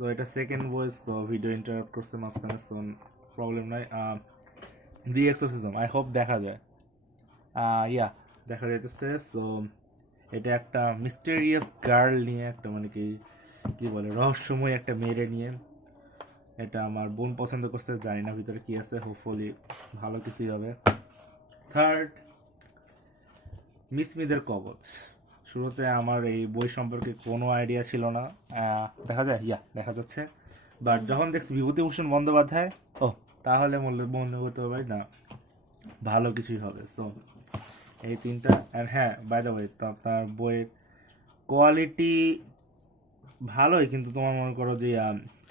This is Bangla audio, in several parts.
সো এটা second voice, so video interrupt করছে মাঝখানে, সো প্রবলেম নাই। দি এক্সোসিজম, আই হোপ দেখা যায়। ইয়া, দেখা যাইতেছে। সো এটা একটা মিস্টেরিয়াস গার্ল নিয়ে, একটা মানে কি কি বলে, রহস্যময় একটা মেয়েরে নিয়ে। এটা আমার বোন পছন্দ করছে, জানি না ভিতরে কি আছে, হোপফুলি ভালো কিছুই হবে। থার্ড, মিসমিদের কবচ। শুরুতে আমার এই বই সম্পর্কে কোনো আইডিয়া ছিল না। দেখা যায়, দেখা যাচ্ছে। বাট যখন দেখছি বিভূতিভূষণ বন্দ্যোপাধ্যায়, ও তাহলে মনে করতে পারি না ভালো কিছুই হবে। সো এই তিনটা। অ্যান্ড হ্যাঁ, বাই দ্য ওয়ে, তো আপনার বইয়ের কোয়ালিটি ভালোই, কিন্তু তোমার মনে করো যে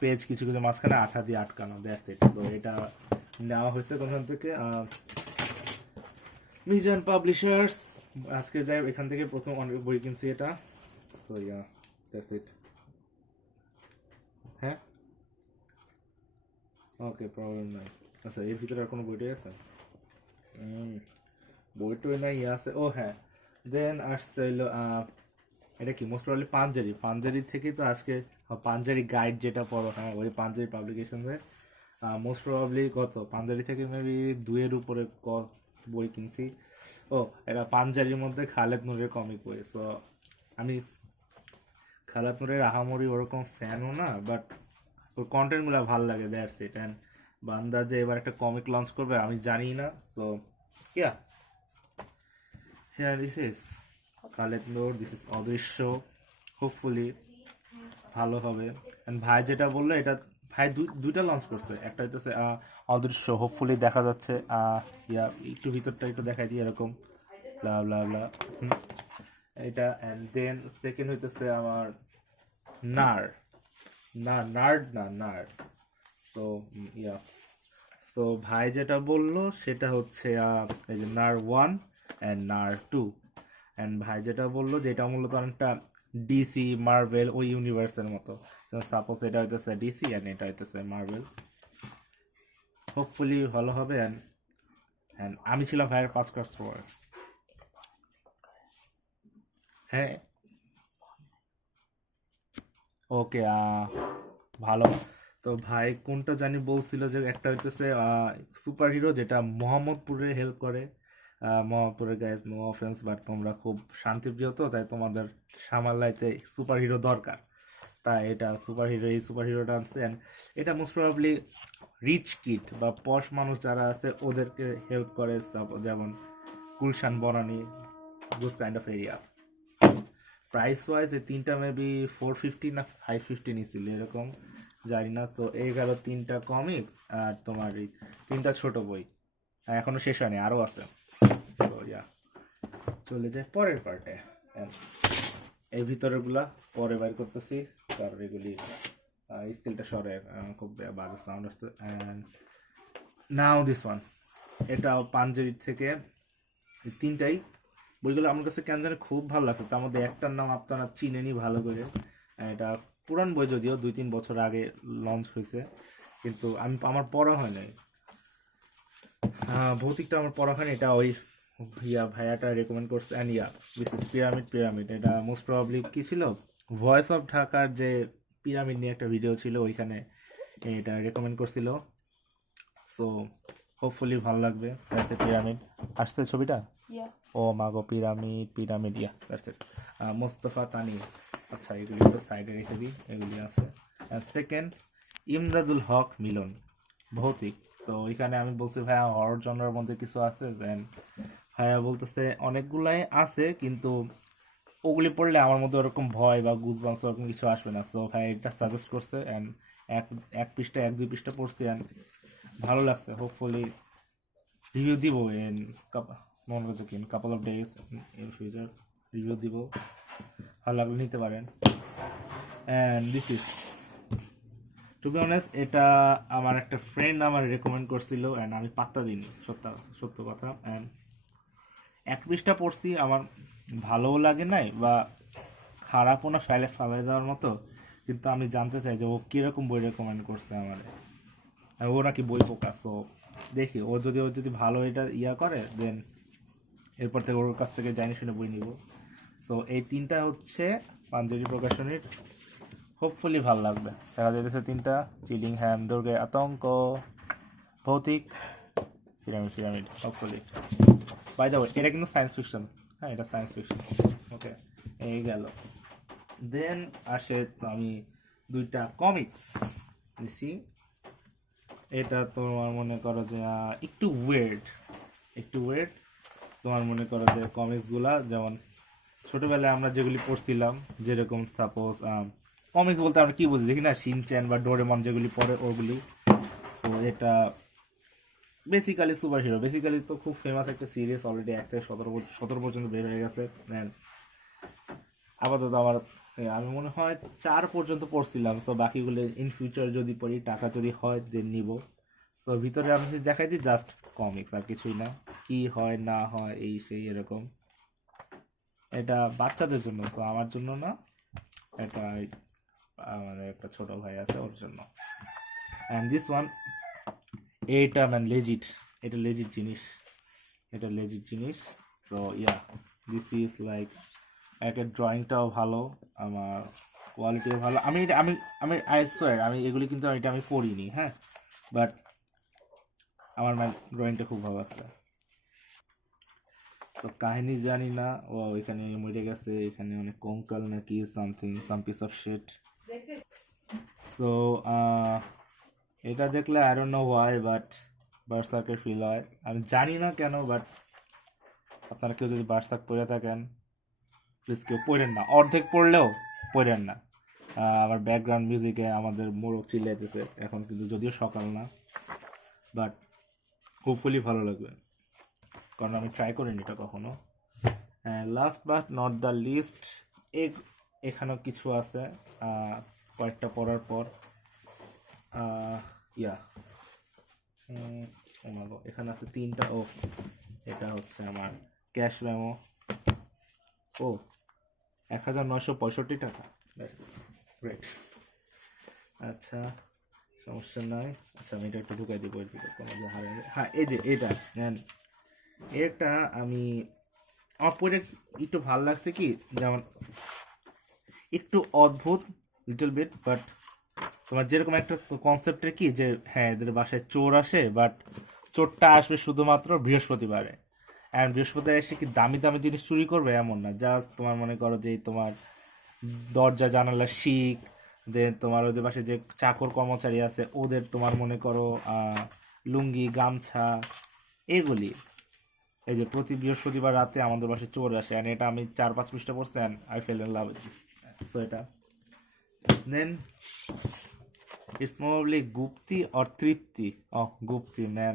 পেজ কিছু কিছু মাঝখানে আঠা দিয়ে আটকানো, দ্যাটস ইট। তো এটা নেওয়া হয়েছে কোথান থেকে, মিজান পাবলিশার্স। আজকে যাই এখান থেকে প্রথম অনেক বই কিনছি এটা। So yeah, that's it. হ্যাঁ, ওকে, প্রবলেম নাই। আচ্ছা, এর ভিতরে আর কোনো বইটাই আছে? বইটই না, ইয়ে আছে। ও হ্যাঁ, দেন আসছে হইলো এটা কি, মোস্ট প্রবলি পাঞ্জারি। পাঞ্জারি থেকেই তো আজকে পাঞ্জারি গাইড যেটা পড়ো, হ্যাঁ ওই পাঞ্জারি পাবলিকেশনের মোস্ট প্রবাবলি কত, পাঞ্জারি থেকে মেবি 2-এর উপরে বই কিনছি। ও, এটা পাঞ্জারির মধ্যে খালেদ নূরের কমিক বই। সো আমি খালেদ নূরের আহামরি ওরকম ফ্যানও না, বাট ওর কন্টেন্টগুলো ভালো লাগে, দ্যাটস ইট। অ্যান্ড বান্দা যে এবার একটা কমিক লঞ্চ করবে আমি জানি না। So yeah, this is Khaled Noor, this is Adrishya. Hopefully ভালো হবে। অ্যান্ড ভাই যেটা বললো, এটা ভাই দুইটা লঞ্চ করছে, একটা হইতেছে অদৃশ্য, হোপফুলি দেখা যাচ্ছে। ইয়া, একটু ভিতরটা একটু দেখাই দিই, এরকম ব্লা ব্লা ব্লা। এটা। অ্যান্ড দেন সেকেন্ড হইতেছে আমার নার, নার। সো ইয়া, সো ভাই যেটা বললো সেটা হচ্ছে এই যে নার 1 অ্যান্ড নার 2। অ্যান্ড ভাই যেটা বললো যে এটা মূলত অনেকটা ডিসি মার্ভেল ওই ইউনিভার্সের মতো। সাপোজ এটা হইতেছে ডিসি অ্যান্ড এটা হইতেছে মার্ভেল। হোপফুলি ভালো হবে। অ্যান্ড আমি ছিলাম ভাইয়ের ফার্স্ট কাস্টমার। হ্যাঁ, ওকে, ভালো। তো ভাই কোনটা জানি বলছিল যে একটা হইতেছে সুপার হিরো যেটা মোহাম্মদপুরে হেল্প করে। মোহাম্মদপুরের গাইজ, নো অফেন্স, বাট তোমরা খুব শান্তিপ্রিয়, তো তাই তোমাদের সামালাইতে সুপার হিরো দরকার। তাই এটা সুপার হিরো, এই সুপার হিরোটা আনছে। অ্যান্ড এটা মোস্ট প্রবাবলি রিচ কিড বা পশ মানুষ যারা আছে ওদেরকে হেল্প করে, যেমন Gulshan Banani, this kind of area. Price wise এই তিনটা মেবি 450 না 550 নিছিল এরকম, জানি না। তো এই গেল তিনটা কমিক্স, আর তোমার এই তিনটা ছোট বই। এখনো শেষ হয়নি, আরও আছে। তো ইয়া, চলে যায় পরের পার্টে। এই ভিতরেগুলা পরে বাইর করতেছি, কারণ এগুলি স্কেলটা সরে, খুব বাজে সাউন্ড আসছে। অ্যান্ড নাও দিস ওয়ান, এটা পাঞ্জাবি থেকে। এই তিনটাই বইগুলো আমার কাছে কেন জানি খুব ভালো লাগছে। তার মধ্যে একটার নাম আপনারা চিনেনি ভালো করে। এটা পুরান বই, যদিও 2-3 বছর আগে লঞ্চ হয়েছে, কিন্তু আমার পড়া হয় নাই। ভৌতিকটা আমার পড়া হয়নি। এটা ওই ভাইয়াটা রেকমেন্ড করছে। And this is pyramid. এটা মোস্ট প্রবাবলি কি ছিল, ভয়েস অফ ঢাকার যে পিরামিড নিয়ে একটা ভিডিও ছিল, ওইখানে এটা রেকমেন্ড করছিল। সো হোপফুলি ভালো লাগবে। দ্যাটস ইট, পিরামিড আসছে ছবিটা। ও মাগো, পিরামিড, দ্যাটস ইট। মোস্তফা তানি। আচ্ছা, এগুলি তো সাইডে রেখে দিই, এগুলি আছে। সেকেন্ড, ইমদাদুল হক মিলন, ভৌতিক। তো ওইখানে আমি বলছি ভাইয়া হরর জনরার মধ্যে কিছু আছে, দেন ভাইয়া বলতেছে অনেকগুলাই আছে, কিন্তু ওগুলি পড়লে আমার মধ্যে ওরকম ভয় বা গুজবাম্পস ওরকম কিছু আসবে না। সো ভাই এটা সাজেস্ট করছে। অ্যান্ড এক পৃষ্ঠা 1-2 পৃষ্ঠা পড়ছি, অ্যান্ড ভালো লাগছে। হোপফুলি রিভিউ দিব ইন মনে করছে কি couple of days in future, review দিব, ভালো লাগলে নিতে পারেন। And this is, to be honest, এটা আমার একটা ফ্রেন্ড আমার রেকমেন্ড করছিল, অ্যান্ড আমি পাত্তা দিইনি, সত্য কথা। অ্যান্ড এক পৃষ্ঠা পড়ছি, আমার ভালোও লাগে নাই বা খারাপও না, ফেলে দেওয়ার মতো। কিন্তু আমি জানতে চাই যে ও কীরকম বই রেকমেন্ড করছে আমার। ও নাকি বই পোকা। সো দেখি, ও যদি ভালো এটা করে, দেন এরপর থেকে ওর কাছ থেকে জানি শুনে বই নিব। সো এই তিনটা হচ্ছে পাঞ্জাবি প্রকাশনীর হোপফুলি ভালো লাগবে। দেখা যাইতেছে 3টা চিলিংহ্যাম, দুর্গে আতঙ্ক, ভৌতিক, pyramid pyramid hopefully. By the way এটা কিন্তু সায়েন্স ফিকশন, হ্যাঁ এটা সায়েন্স ফিকশন। ওকে এই গেল। দেন আসে আমি 2টা কমিক্স দিছি। এটা তোমার মনে করো যে একটু ওয়েট তোমার মনে করো যে কমিক্সগুলা যেমন ছোটবেলায় আমরা যেগুলি পড়ছিলাম, যেরকম সাপোজ কমিক্স বলতে আমরা কি বুঝি দেখি না, শিনচ্যান বা ডোরেমন যেগুলি পড়ে ওগুলি। সো এটা বেসিক্যালি সুপার হিরো, বেসিক্যালি তো খুব ফেমাস একটা সিরিজ, অলরেডি 1 থেকে 17 পর্যন্ত বের হয়ে গেছে। আপাতত আমার আমি মনে হয় 4 পর্যন্ত পড়ছিলাম। সো বাকিগুলো ইন ফিউচার যদি পড়ি, টাকা যদি হয় দেন নিব। সো ভিতরে আমি যদি দেখাই দিই জাস্ট কমিক্স আর কিছুই না, কি হয় না হয় এই সেই এরকম। এটা বাচ্চাদের জন্য, সো আমার জন্য না, এটা আমাদের একটা ছোট ভাই আছে ওর জন্য। অ্যান্ড দিস ওয়ান, এটা ম্যান লেজিট, এটা লেজিট জিনিস। So yeah, this is like একটা ড্রয়িংটাও ভালো, আমার কোয়ালিটিও ভালো। আমি আমি আমি আই সোয়ার আমি এগুলি কিন্তু এটা আমি পড়িনি, হ্যাঁ, বাট আমার ম্যান ড্রয়িংটা খুব ভালো আছে। তো কাহিনী জানি না, ও এখানে মরে গেছে, এখানে অনেক কঙ্কাল নাকি something, some piece of shit. So এটা দেখলে I don't know why but বার্সার্কের ফিল হয়, আমি জানি না কেন, বাট আপনারা কেউ যদি বার্সার্ক পড়ে থাকেন প্লিজ কেউ পড়েন না, অর্ধেক পড়লেও পড়েন না। আমার ব্যাকগ্রাউন্ড মিউজিকে আমাদের মোড়ক চিল্লাইতেছে এখন, কিন্তু যদিও সকাল না, বাট হোপফুলি ভালো লাগবে, কারণ আমি ট্রাই করিনি এটা কখনো। Last but not the least, এখানেও কিছু আছে কয়েকটা পড়ার পর। ইয়া এখানে আছে 3টা। ও এটা হচ্ছে আমার ক্যাশ মেমো। ও 1965 টাকা, গ্রেট। আচ্ছা সমস্যা নাই। আচ্ছা আমি এটা একটু ঢুকাই দিব এর ভিতরে, কোনো যে হারাই। হ্যাঁ এই যে এটা আমি আমার পরে একটু ভালো লাগছে কি, যেমন একটু অদ্ভুত লিটল বিট, বাট তোমার যেরকম একটা কনসেপ্টের কি যে হ্যাঁ এদের বাসায় চোর আসে, বাট চোরটা আসবে শুধুমাত্র বৃহস্পতিবারে। অ্যান্ড বৃহস্পতিবার এসে কি দামি দামি জিনিস চুরি করবে এমন না, জাস্ট তোমার মনে করো যে তোমার দরজা জানালা শিক, দেন তোমার ওদের বাসায় যে চাকর কর্মচারী আছে ওদের তোমার মনে করো লুঙ্গি গামছা এগুলি। এই যে প্রতি বৃহস্পতিবার রাতে আমাদের বাসায় চোর আসে, অ্যান্ড এটা আমি 4-5 পৃষ্ঠা পড়ছি, and I fell in love with this. So এটা then it's mostly Gupti or Tripti. Gupti, না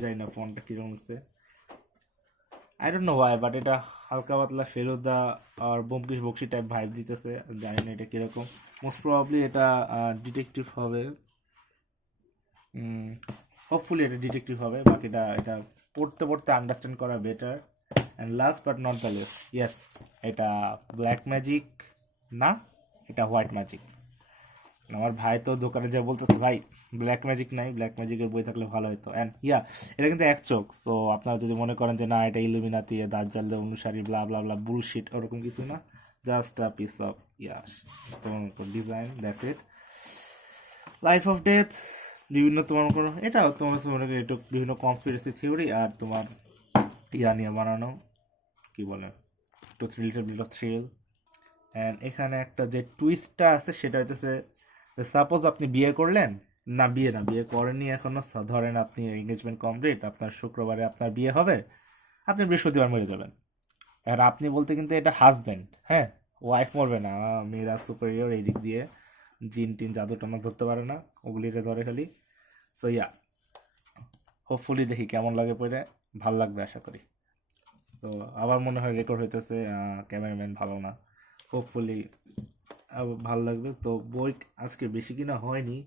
জানি না ফোনটা কিরকম হচ্ছে, I don't know why, but এটা হালকা পাতলা ফেলুদা আর ব্যোমকেশ বক্সি টাইপ ভাইব দিতেছে, জানি না এটা কিরকম। মোস্ট প্রবাবলি এটা ডিটেকটিভ হবে, হোপফুলি এটা ডিটেকটিভ হবে, বাকিটা এটা পড়তে পড়তে আন্ডারস্ট্যান্ড করা better. And last but not the least, yes এটা ব্ল্যাক ম্যাজিক না, এটা হোয়াইট ম্যাজিক। আমার ভাই তো দোকানে যা বলতেছে ভাই ব্ল্যাক ম্যাজিক নাই, ব্ল্যাক ম্যাজিকের বই থাকলে ভালো হতো। অ্যান্ড ইয়া এটা কিন্তু এক চোখ, সো আপনারা যদি মনে করেন যে না এটা ইলুমিনাতি দাজ্জালদের অনুসারী ব্লা ব্লা ব্লা বুলশিট, ওরকম কিছু না, জাস্ট আ পিস অফ তোমার design, that's it. Life of death বিভিন্ন তোমার করো, এটাও তোমার মনে করো একটু বিভিন্ন কনস্পিরেসি থিওরি আর তোমার নিয়ে বানানো, কি বলে একটু little bit of thrill. And এখানে একটা যে টুইস্টটা আছে সেটা হইতেছে, সাপোজ আপনি বিয়ে করলেন, না বিয়ে করেননি এখনো, ধরেন আপনি এঙ্গেজমেন্ট কমপ্লিট, আপনার শুক্রবারে আপনার বিয়ে হবে, আপনি বৃহস্পতিবার মরে যাবেন। আর আপনি বলতে কিন্তু এটা হাজব্যান্ড, হ্যাঁ, ওয়াইফ মরবে না, মেয়েরা সুপারিয়র এই দিক দিয়ে জিন টিন জাদু টানা ধরতে পারে না, ওগুলিতে ধরে খালি। সো ইয়া হোপফুলি দেখি কেমন লাগে পড়ে, ভাল লাগবে আশা করি। তো আবার মনে হয় রেকর্ড হইতেছে, ক্যামেরাম্যান ভালো না, হোপফুলি ভালো লাগবে। তো বই আজকে বেশি কিনা হয়নি,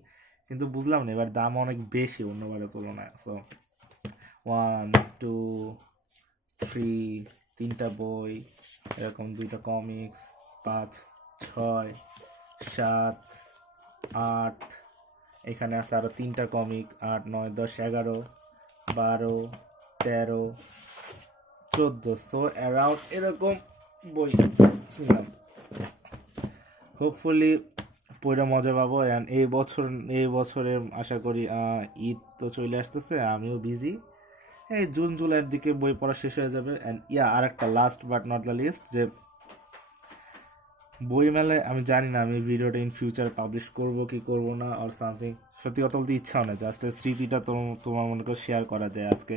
কিন্তু বুঝলাম না এবার দাম অনেক বেশি অন্যবারের তুলনায়। সো 1 2 3 3টা বই, এরকম 2টা কমিক্স, 5 6 7 8, এখানে আছে আরো 3টা কমিক, 8 9 10 11 12 13 14, সো অ্যারাউন্ড এরকম বই কিনলাম। হোপফুলি পড়ে মজা পাবো। অ্যান্ড এই বছরের আশা করি ঈদ তো চলে আসতেছে, আমিও বিজি। এই জুন জুলাইয়ের দিকে বই পড়া শেষ হয়ে যাবে। অ্যান্ড আর একটা last but not the least, যে বই মেলায় আমি জানি না আমি ভিডিওটা ইন ফিউচার পাবলিশ করব কি করব না অর সামথিং। সত্যি কথা বলতে ইচ্ছাও না, জাস্ট স্মৃতিটা তোমার মনে করে শেয়ার করা যায়। আজকে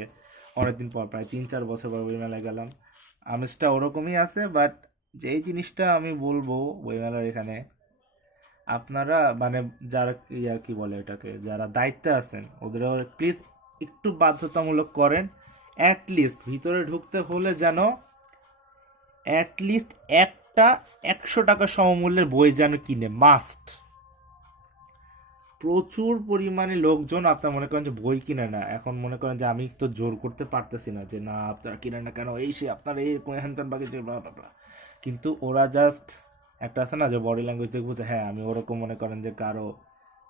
অনেকদিন পর, প্রায় 3-4 বছর পর বই মেলায় গেলাম, আমেজটা ওরকমই আছে। বাট যেই জিনিসটা আমি বলবো বইমেলার এখানে, আপনারা মানে যারা কি বলে এটাকে, যারা দায়িত্বে আছেন ওদের প্লিজ একটু বাধ্যতামূলক করেন। অ্যাটলিস্ট ভিতরে ঢুকতে হলে যেন অ্যাটলিস্ট একটা 100 টাকা সমমূল্যের বই যেন কিনে, মাস্ট। প্রচুর পরিমাণে লোকজন আপনার মনে করেন যে বই কিনে না, এখন মনে করেন যে আমি তো জোর করতে পারতেছি না যে না আপনারা কিনে না কেন, এই সে আপনার এই হ্যান ত্যান বাকি যে কিন্তু ওরা জাস্ট একটা আছে না যে বডি ল্যাঙ্গুয়েজ দেখবো যে হ্যাঁ আমি ওরকম মনে করেন যে কারো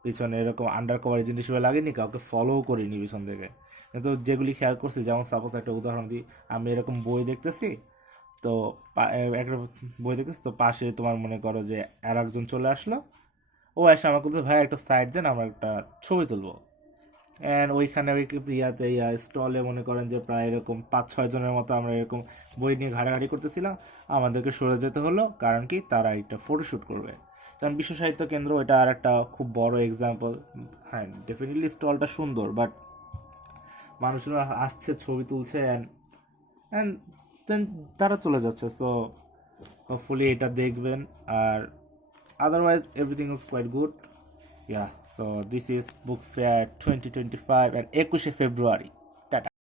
পিছনে এরকম আন্ডার কভার এজেন্ট হিসেবে লাগেনি, কাউকে ফলো করিনি পিছন থেকে। কিন্তু যেগুলি খেয়াল করছি, যেমন সাপোজ একটা উদাহরণ দিই, আমি এরকম বই দেখতেছি, তো একটা বই দেখতেছি, তো পাশে তোমার মনে করো যে আর একজন চলে আসলো, ও এসে আমাকে বলছে ভাই একটা সাইড দেন, আমরা একটা ছবি তুলবো। অ্যান্ড ওইখানে ওই স্টলে মনে করেন যে প্রায় এরকম 5-6 জনের মতো আমরা এরকম বই নিয়ে ঘাটাঘাটি করতেছিলাম, আমাদেরকে সরে যেতে হলো, কারণ কি তারা একটা ফটোশ্যুট করবে। কারণ বিশ্ব সাহিত্য কেন্দ্র এটা আর একটা খুব বড় এক্সাম্পল। হ্যাঁ ডেফিনেটলি স্টলটা সুন্দর, বাট মানুষরা আসছে ছবি তুলছে অ্যান্ড দেন তারা চলে যাচ্ছে। সো হোপফুলি এটা দেখবেন। আর otherwise everything is quite good. Yeah, so this is book fair 2025 and 21 February.